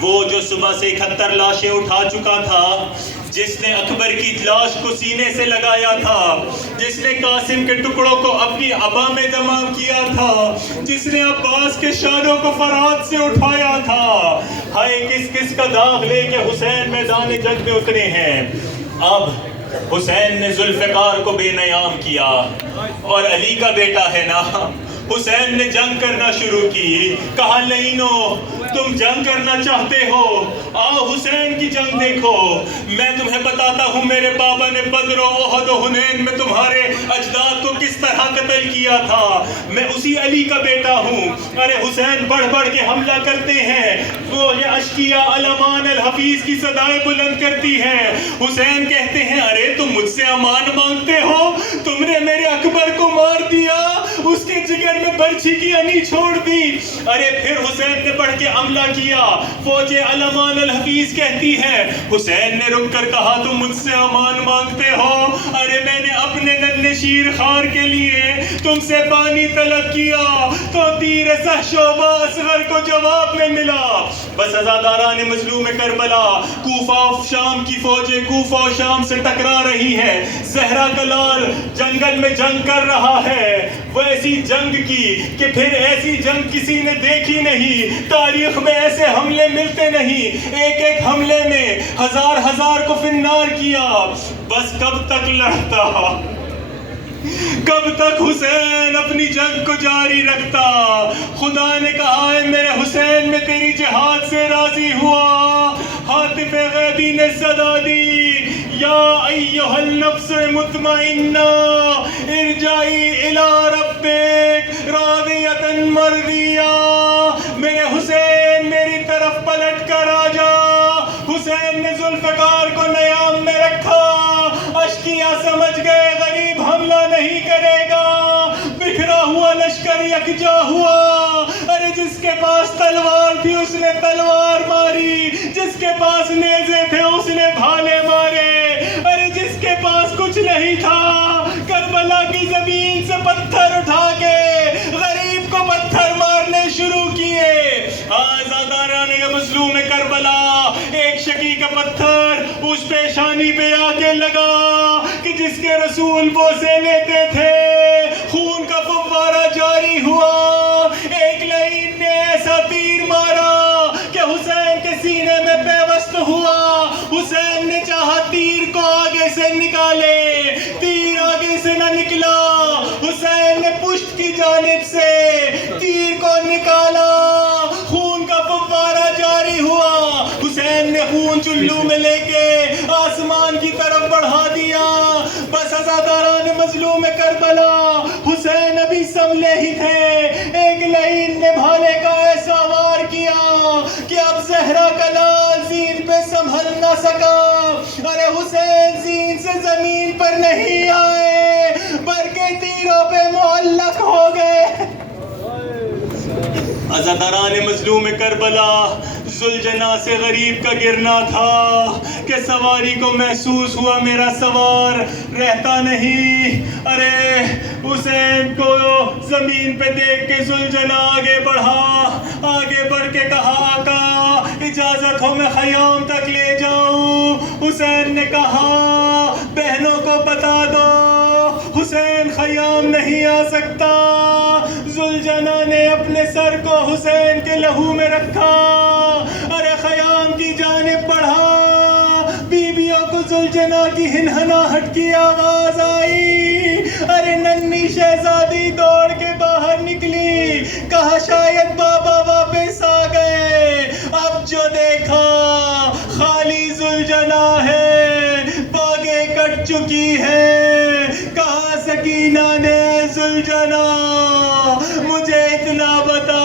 وہ جو صبح سے 71 لاشیں اٹھا چکا تھا، جس نے اکبر کی لاش کو سینے سے لگایا تھا، جس نے قاسم کے ٹکڑوں کو اپنی عبا میں جمع کیا تھا، جس نے عباس کے شانوں کو فرات سے اٹھایا تھا، ہائے کس کس کا داغ لے کے حسین میدان جنگ میں اترے ہیں۔ اب حسین نے ذوالفقار کو بے نیام کیا، اور علی کا بیٹا ہے نا، حسین نے جنگ کرنا شروع کی۔ کہا لینو تم جنگ کرنا چاہتے ہو، آؤ حسین کی جنگ دیکھو، میں تمہیں بتاتا ہوں میرے بابا نے بدر و احد و حنین میں تمہارے اجداد کو کس طرح قتل کیا تھا، میں اسی علی کا بیٹا ہوں۔ ارے حسین بڑھ بڑھ کے حملہ کرتے ہیں، وہ یہ اشکیا علمان الحفیظ کی صدائیں بلند کرتی ہیں۔ حسین کہتے ہیں ارے تم مجھ سے امان مانگتے ہو، تم نے میرے اکبر کو مار دیا، اس کے جگر میں برچھی کی انی چھوڑ دی۔ ارے پھر حسین نے بڑھ کے حملہ کیا، فوج علمان الحفیظ کہتی ہے، حسین نے رک کر کہا تم مجھ سے امان مانگتے ہو، ارے میں نے اپنے ننھے شیر خوار کے لیے تم سے پانی طلب کیا تو تیر سہشوبہ اصغر کو جواب میں ملا۔ بس عزاداران مظلوم کربلا، کوفہ و شام کی فوجیں کوفہ و شام سے ٹکرا رہی ہیں، زہرا کا لال جنگل میں جنگ کر رہا ہے، وہ ایسی جنگ کی کہ پھر ایسی جنگ کسی نے دیکھی نہیں، تاریخ میں ایسے حملے ملتے نہیں، ایک ایک حملے میں ہزار ہزار کو فنار کیا۔ بس کب تک لڑتا، کب تک حسین اپنی جنگ کو جاری رکھتا؟ خدا نے کہا ہے میرے حسین میں تیری جہاد سے راضی ہوا۔ ہاتف غیبی نے صدا دی، یا ایھا النفس مطمئنہ ارجعی الی ربک راضیۃ مرضیہ، میرے حسین میری طرف پلٹ کر آ جا۔ حسین نے ذوالفقار کو نیام میں رکھا، اشکیا سمجھ گئے غریب حملہ نہیں کرے گا، بکھرا ہوا لشکر یکجا ہوا۔ ارے جس کے پاس تلوار تھی اس نے تلوار ماری، جس کے پاس نیزے تھے اس نے بھالے مارے، ارے جس کے پاس کچھ نہیں تھا کربلا کی زمین سے پتھر اٹھا کے غریب کو پتھر مارنے شروع کیے۔ آزاداران مظلوم کربلا، ایک شکی کا پتھر اس پیشانی پہ آ کے لگا کہ جس کے رسول بوسے لیتے تھے، خون کا فوارہ جاری ہوا۔ ایک لعین نے ایسا تیر مارا کہ حسین کے سینے میں پیوست ہوا۔ حسین نے چاہا تیر کو آگے سے نکالے، تیر آگے سے نہ نکلا۔ حسین نے پشت کی جانب سے تیر کو نکالا، خون کا فوارہ جاری ہوا۔ حسین نے خون چلو میں لے کے آسمان کی طرف بڑھا دیا۔ بس عزاداران مظلوم کربلا، حسین ابھی سنبھلے ہی تھے، ایک لعین نے بھالے کا ایسا وار کیا کہ اب زہرا کا لال زین پہ سنبھل نہ سکا۔ ارے حسین زین سے زمین پر نہیں آئے بلکہ تیروں پہ معلق ہو گئے۔ عزاداران مظلوم کربلا، ذوالجنا سے غریب کا گرنا تھا کہ سواری کو محسوس ہوا میرا سوار رہتا نہیں۔ ارے حسین کو زمین پہ دیکھ کے ذوالجنا آگے بڑھا، آگے بڑھ کے کہا آقا اجازت ہو میں خیام تک لے جاؤں۔ حسین نے کہا بہنوں کو بتا دو حسین خیام نہیں آ سکتا۔ ذوالجنا نے اپنے سر کو حسین کے لہو میں رکھا، ارے خیام کی جانب بڑھا۔ بیویوں کو ذوالجنا کی ہنہناہٹ کی آواز آئی، ارے ننھی شہزادی دوڑ کے باہر نکلی، کہا شاید بابا واپس آ گئے۔ اب جو دیکھا خالی ذوالجنا ہے، باگیں کٹ چکی ہیں۔ کہا سکینہ نے ذوالجنا مجھے اتنا بتا